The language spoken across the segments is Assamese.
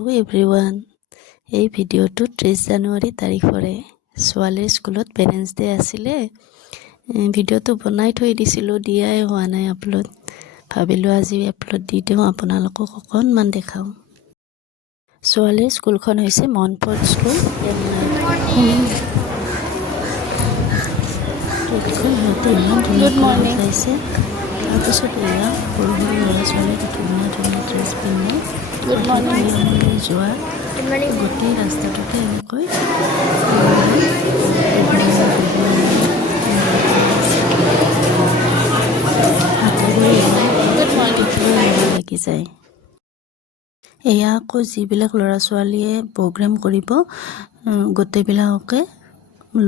হেল্ল' এভৰিৱান, এই ভিডিঅ'টো 30 জানুৱাৰী তাৰিখৰে ছোৱালীৰ স্কুলত পেৰেণ্টছ ডে আছিলে। ভিডিঅ'টো বনাই থৈ দিছিলোঁ, দিয়াই হোৱা নাই আপলোড। ভাবিলোঁ আজি আপলোড দি দিওঁ, আপোনালোকক অকণমান দেখাওঁ। ছোৱালীৰ স্কুলখন হৈছে মনফৰ্ড স্কুল। সিহঁতে ইমান ধুনীয়া দেখাইছে। তাৰপিছত এয়া সৰু সৰু ল'ৰা ছোৱালীক ধুনীয়া ধুনীয়া ড্ৰেছ পিন্ধে অডিটৰিয়ামলৈ যোৱা গোটেই ৰাস্তাটোতে এনেকৈ লাগি যায়। এয়া আকৌ যিবিলাক ল'ৰা ছোৱালীয়ে প্ৰগ্ৰেম কৰিব গোটেইবিলাককে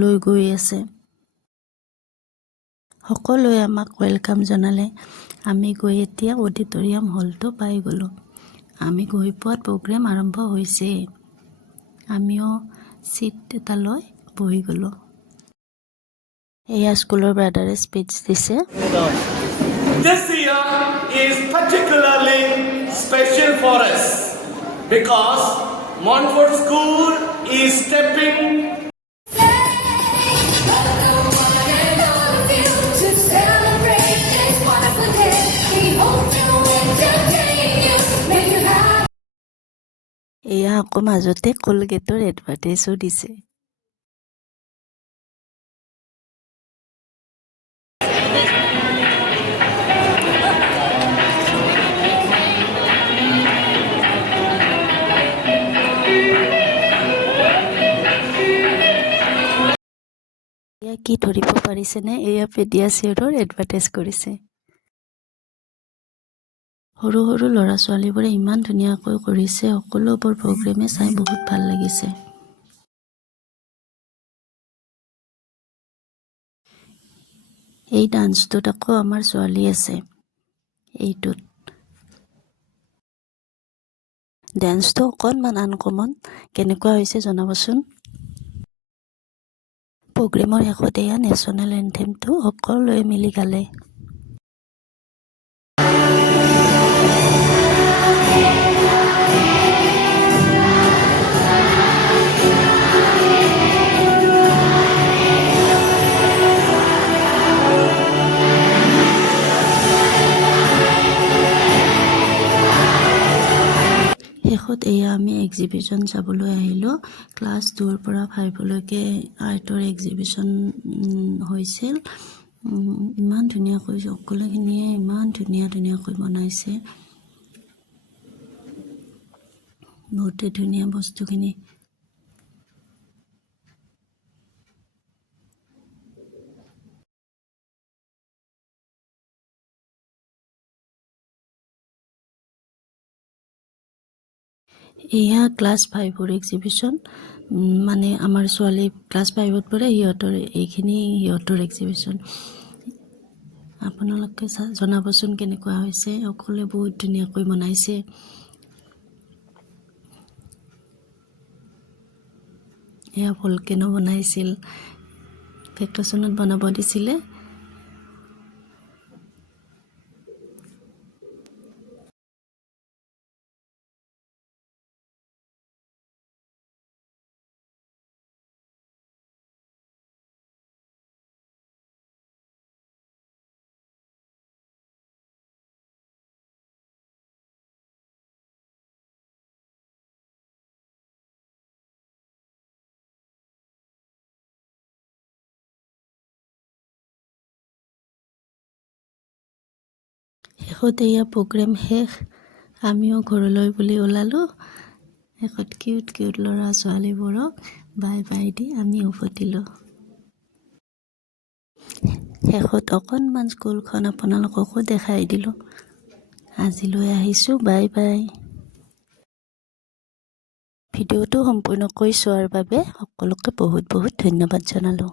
লৈ গৈ আছে। সকলোৱে আমাক ৱেলকাম জনালে। আমি গৈ এতিয়া অডিটৰিয়াম হলটো পাই গ'লোঁ। আমি গৈ পোৱাত প্ৰগ্ৰেম আৰম্ভ হৈছেই। আমিও চিট এটা লৈ বহি গ'লোঁ। এয়া স্কুলৰ ব্ৰাদাৰে স্পীচ দিছে। This year is particularly special for us because Montfort School is stepping এয়া আকৌ মাজতে কলগেটৰ এডভাৰটাইজো দিছে। এয়া কি ধৰিব পাৰিছেনে? এয়া পেডিয়াচিয়ৰৰ এডভাৰটাইজ কৰিছে। সৰু সৰু ল'ৰা ছোৱালীবোৰে ইমান ধুনীয়াকৈ কৰিছে। সকলোবোৰ প্ৰগ্ৰেমে চাই বহুত ভাল লাগিছে। এই ডান্সটোত আকৌ আমাৰ ছোৱালী আছে। এইটোত ডান্সটো অকণমান আনকমন। কেনেকুৱা হৈছে জনাবচোন। প্ৰগ্ৰেমৰ শেষত এয়া নেশ্যনেল এন্থেমটো সকলোৱে মিলি গালে। শেষত এয়া আমি এক্সিবিশ্যন চাবলৈ আহিলোঁ। ক্লাছ 2ৰ পৰা 5লৈকে আৰ্টৰ এক্সিবিশ্যন হৈছিল। ইমান ধুনীয়াকৈ সকলোখিনিয়ে ইমান ধুনীয়াকৈ বনাইছে। বহুতে ধুনীয়া বস্তুখিনি। এয়া ক্লাছ 5ৰ এক্সিবিশ্যন। মানে আমাৰ ছোৱালী ক্লাছ 5ত পঢ়ে, সিহঁতৰ এক্সিবিশ্যন। আপোনালোকে জনাবচোন কেনেকুৱা হৈছে। সকলোৱে বহুত ধুনীয়াকৈ বনাইছে। এয়া ভলকেনো বনাইছিল, ভেকেশ্যনত বনাব দিছিলে। শেষত এয়া প্ৰগ্ৰেম শেষ। আমিও ঘৰলৈ বুলি ওলালোঁ। শেষত কিউট ল'ৰা ছোৱালীবোৰক বাই বাই দি আমি উভতিলোঁ। শেষত অকণমান স্কুলখন আপোনালোককো দেখাই দিলোঁ। আজিলৈ আহিছোঁ, বাই বাই। ভিডিঅ'টো সম্পূৰ্ণকৈ চোৱাৰ বাবে সকলোকে বহুত ধন্যবাদ জনালোঁ।